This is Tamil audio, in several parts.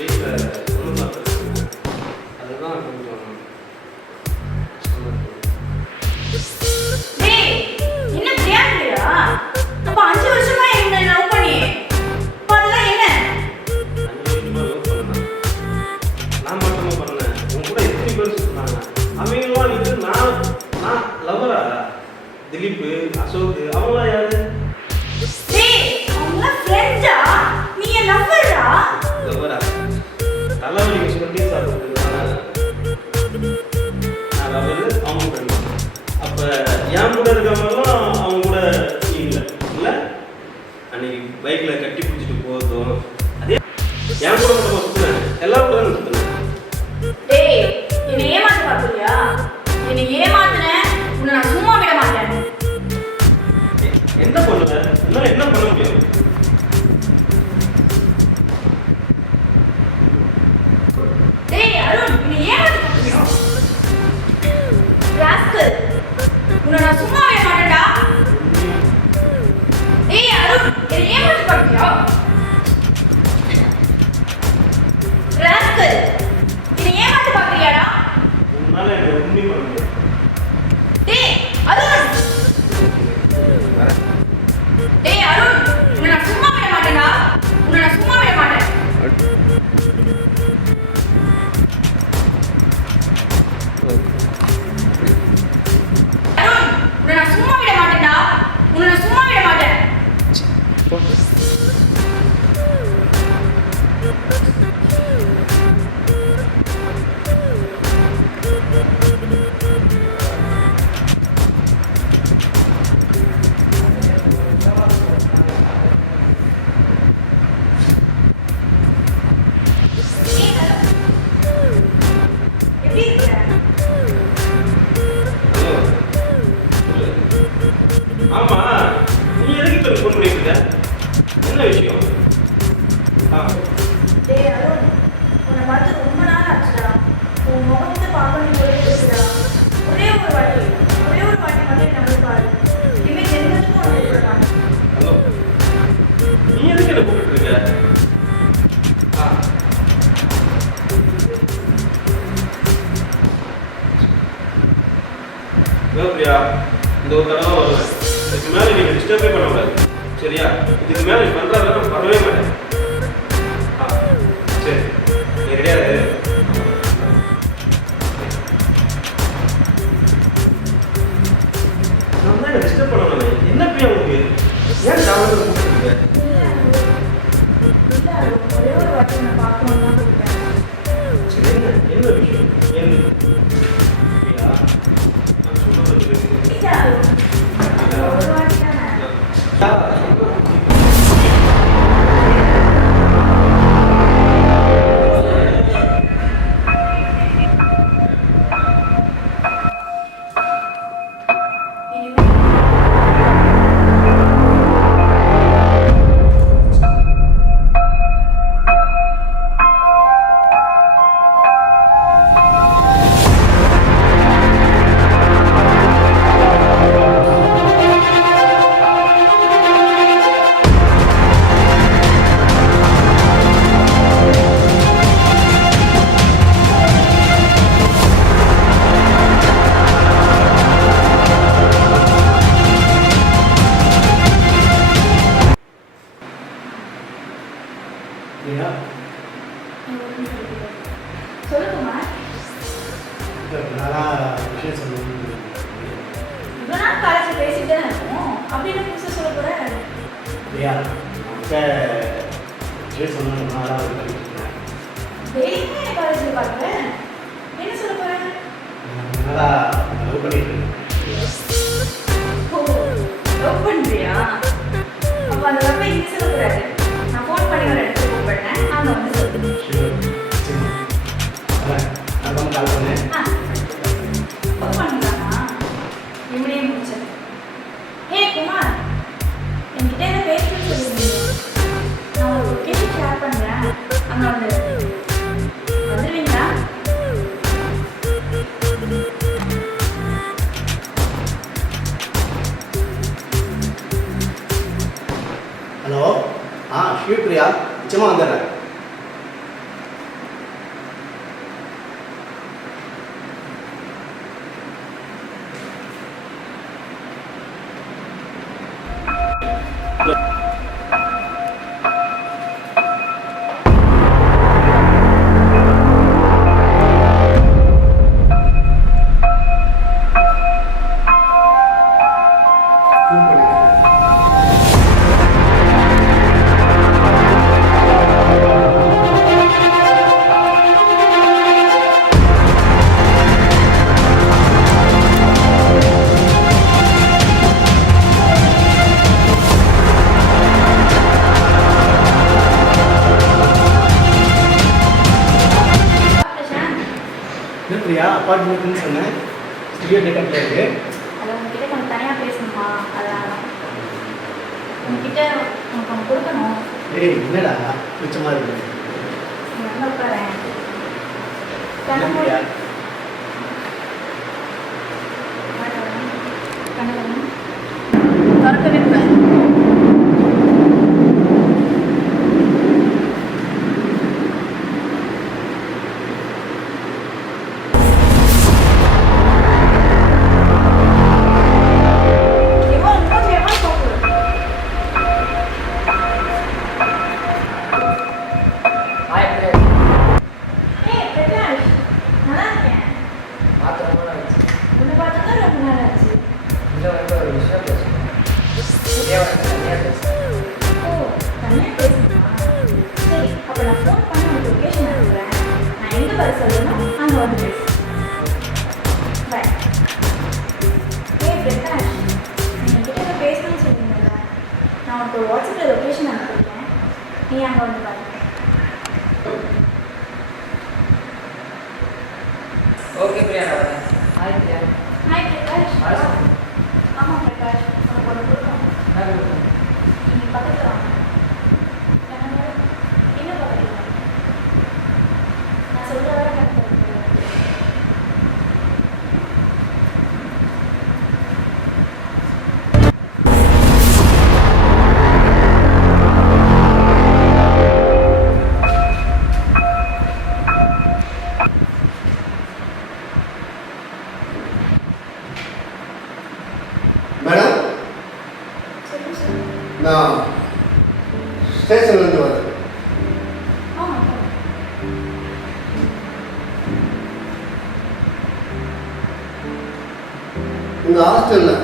வீட்டில் பொண்ணு பார்த்துருக்காங்க. அதுதான் கொஞ்சம் டேய், என்ன பிரியா இல்லையா? அப்ப 5 வருஷமா என்ன லவ் பண்ணி இப்ப அதெல்லாம் என்ன? 5 வருஷமா லவ் பண்ணேன். நான் மட்டுமா பண்ணேன்? உன் கூட எத்தனை பேர் சுற்றினாங்க? அவங்களாம் இது நான் லவ்வரா? திலீப், அசோக் அவங்களாம் யாரு? டேய், அவங்க ஃப்ரெண்டா? நீ என் லவ்வரா? லவ்வரா? தலைவலிக்கு சொல்லி சாப்பிடுறது நான் லவ்வரு, அவங்க ஃப்ரெண்டு. அப்போ என் கூட இருக்கவங்கலாம் அவங்க கூட நீ இல்லை அன்னைக்கு பைக்கில் கட்டி பிடிச்சிட்டு போதும் அதே என் கூட மட்டும் சுற்றுனேன், எல்லா கூட சுற்றுனேன். டேய், என்னை ஏமாத்த பார்க்கறியா? என்னை ஏமாத்துன உன்னை நான் சும்மா விட மாட்டேன். என்ன பண்ணுவேன்? என்னால் என்ன பண்ண முடியும்? டேய் அருண், என்னை ஏமாத்த பார்க்கறியா? ராஸ்கல், உன்னை நான் சும்மா விட மாட்டேன்டா. டேய் அருண், என்னை ஏமாத்த பார்க்கறியா? ராஸ்கல், என்னை ஏமாத்த பார்க்கறியாடா? உன்னால் என்னை உண்மை பண்ண முடியும். டேய் அருண், டேய் அருண், உன்னை நான் சும்மா விட மாட்டேன்டா. உன்னை நான் சும்மா விட மாட்டேன். அருண், உன்னை நான் சும்மா விட மாட்டேன்டா. உன்னை நான் சும்மா விட மாட்டேன். ஏய் அருண், எப்படி இருக்க? ஹலோ, சொல்லு. ஆமா, நீ எதுக்கு இப்போ ஃபோன் பண்ணிட்டு இருக்க? என்ன விஷயம்? டேய் அருண், உன்னை பார்த்து ரொம்ப நாள் ஆச்சுடா. உன் முகத்தை பார்க்கணும் போல இருக்குடா. ஒரே ஒரு வாட்டி மட்டும் என்ன வந்து பாரு. இனிமே ஜென்மத்துக்கும் உன்னை கூப்பிட மாட்டேன். ஹலோ, நீ எதுக்கு என்ன கூப்பிட்டு இருக்க? பிரியா, இந்த ஒரு தடவை வருவேன். இதுக்கு மேலே நீங்கள் டிஸ்டர்பே பண்ண கூடாது, சரியா? இதுக்கு மேலே நீ பண்ணுறத நான் பண்ணவே மாட்டேன். சரி, நீ ரெடியாக இரு. நான் தான் டிஸ்டர்ப் பண்ணணும். என்ன பிரியா உங்களுக்கு? ஏன் தாமதம் கூப்பிட்டுருக்க? இல்ல அருண், ஒரே ஒரு வாட்டி உன்னை பார்க்கணும்னு தான் கூப்பிட்டேன். சரி, என்ன விஷயம்? ஏன் பிரியா, நான் சொல்லுறது கேட்குறேன். இல்ல அருண், ஒரு வாட்டி தானே. பிரியா, சொல்லுங்கம்மா. விஷயம் சொல்லணும். இவ்வளோ நாள் காலேஜில் பேசிட்டு தானே இருக்கோம். அப்படி என்ன புதுசாக சொல்ல போகிறேன்? பிரியா, அத்தை விஷயம் சொல்லணும். டெய்லியுமே என்ன காலேஜில் பார்க்குறேன். என்ன சொல்ல போகிறேன்? லவ் பண்ணிட்டு ஓ, லவ் பண்ணுறியா? அப்போ அந்த லவ்வை இங்கே சொல்லக்கூடாது. நான் ஃபோன் பண்ணி ஒரு இடத்துக்கு கூப்பிடுறேன். அங்கே வந்து சொல்லு. கால் பண்ணேன். ஃபோன் பண்ணலாமா? இப்படியே முடிச்சேன். ஏய் குமார், என்கிட்ட என்ன பேசணும்னு சொல்லியிருந்தீங்க. நான் ஒரு லொக்கேஷன் ஷேர் பண்ணுறேன். அங்கே வந்து வந்துடுவீங்களா? ஹலோ, ஸ்ரீபிரியா, நிச்சயமாக வந்துடுறேன். பிரியா அப்பார்ட்மெண்ட்னு சொன்னேன். ஸ்டுடியோ டேட்டாவில் இருக்குது. அது உங்ககிட்ட கொஞ்சம் தனியாக பேசணுமா? அதான் உங்ககிட்ட உனக்கு ஒன்று கொடுக்கணும். ஏய் என்னடா பிடிச்சமாக இருக்குது. நீ வந்து உட்காரேன். என்ன பிரியா? திறக்கவே கூடாது. நான் உனக்கு வாட்ஸ்அப்பில் லொக்கேஷன் அனுப்பியிருக்கேன். நீ அங்கே வந்து பாருங்க. ஓகே பிரியா, நான் வரேன். Hi Priya. Hi Prakash. Hi. ஆமாம் பிரகாஷ், உனக்கு ஒன்று கொடுக்கணும். என்ன கொடுக்கணும்? நீ பக்கத்தில் வாங்க. என்ன பக்கத்தில் வாங்க. நான் சொல்கிற வர கரெக்டாக இருக்கு. மேடம், சரி சரி. நான் ஸ்டேஷன்லேருந்து வரேன். ஆமாம். உங்கள் ஹாஸ்டலில்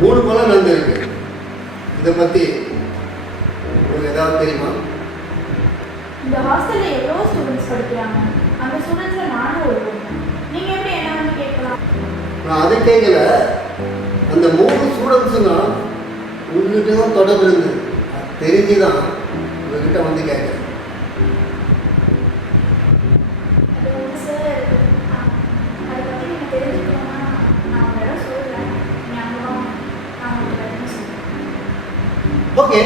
3 கொலை நடந்திருக்கு. இதை பற்றி உங்களுக்கு ஏதாவது தெரியுமா? இந்த ஹாஸ்டலில் எவ்வளோ ஸ்டூடெண்ட்ஸ் படிக்கிறாங்க. அந்த ஸ்டூடெண்ட்ஸில் நானும் ஒரு பொண்ணு. நீங்கள் எப்படி என்ன வந்து கேட்கலாம்? நான் அதை கேட்கல. அந்த 3 ஸ்டூடெண்ட்ஸுன்னா உங்ககிட்ட தான் தொடர்பு இருந்தது. அது தெரிஞ்சு தான் உங்ககிட்ட வந்து கேட்குறேன். அது வந்து சார், அதை பற்றி நீங்கள் தெரிஞ்சுக்கணும்னா நான் ஒரு இடம் சொல்கிறேன். நீங்கள் அங்கே வாங்க. நான் உங்களுக்கு பற்றி சொல்கிறேன். ஓகே,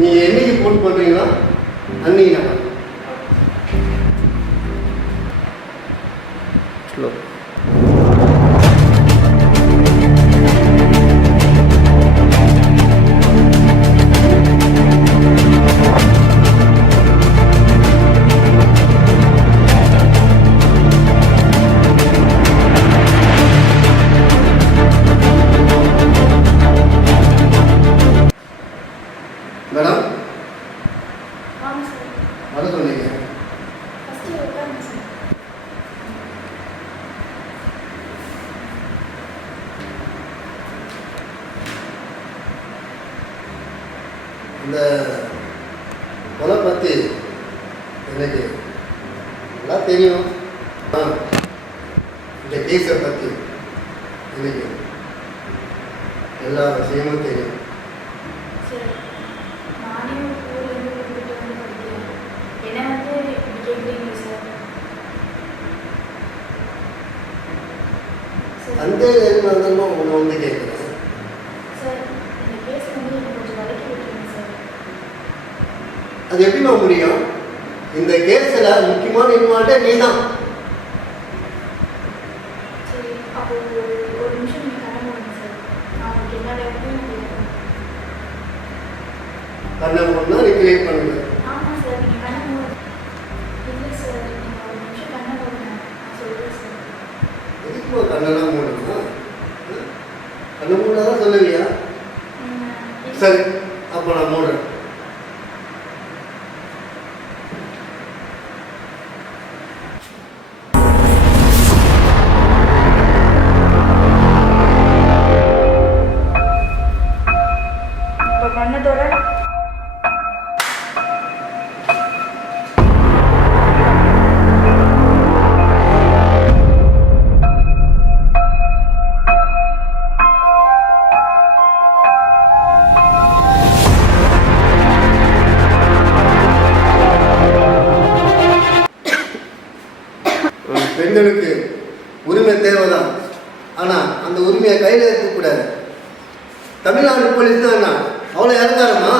நீங்கள் என்னைக்கு ஃபோன் பண்ணுறீங்களா அன்னைக்கு நான் வரேன். ஸ்லோ. மேடம், வாங்க சார். வர சொன்னீங்க. ஃபஸ்ட்டு உட்காருங்க சார். இந்த கொலை பற்றி எனக்கு நல்லா தெரியும். இந்த கேஸை பற்றி எனக்கு எல்லா விஷயமும் தெரியும். சார், நானே ஒரு ஊர்லேருந்து கூப்பிட்டு வந்து படிக்கிறேன். என்ன வந்து இப்படி கேட்குறீங்க சார்? சார் அந்த இருந்தாலும் உன்னை வந்து கேட்குறேன். சார், இந்த கேஸ் வந்து எனக்கு கொஞ்சம் வதக்கி விட்டுருங்க சார். அது எப்படிமா முடியும்? இந்த கேஸில் முக்கியமான இன்வால்ட்டே நீ தான். சரி, அப்போ ஒரு நிமிஷம் நீங்கள் கண்ண முடியுங்க சார். நான் உங்களுக்கு எல்லா இடத்துலையும் கேட்குறேன். கண்ணை ஒன்றா நீ கிரியேட் பண்ணுங்க. ஆமாம் சார், நீங்கள் கண்ண மூடு. இல்லை சார், நீங்கள் ஒரு நிமிஷம் கண்ண மூடுங்க. நான் சொல்கிறேன் சார். எதுக்கு கண்ணெல்லாம் மூடணுமா? கண்ணை மூடாதான் சொல்லுவியா? சரி, அப்போ நான் மூடுறேன். இப்போ கண்ணத்தோட இவனுக்கு உரிமை தேவைதான், ஆனால் அந்த உரிமையை கையில் இருக்கக்கூடாது. தமிழ்நாடு போலீஸ் தான் என்ன அவ்வளோ இறந்தாரம்மா?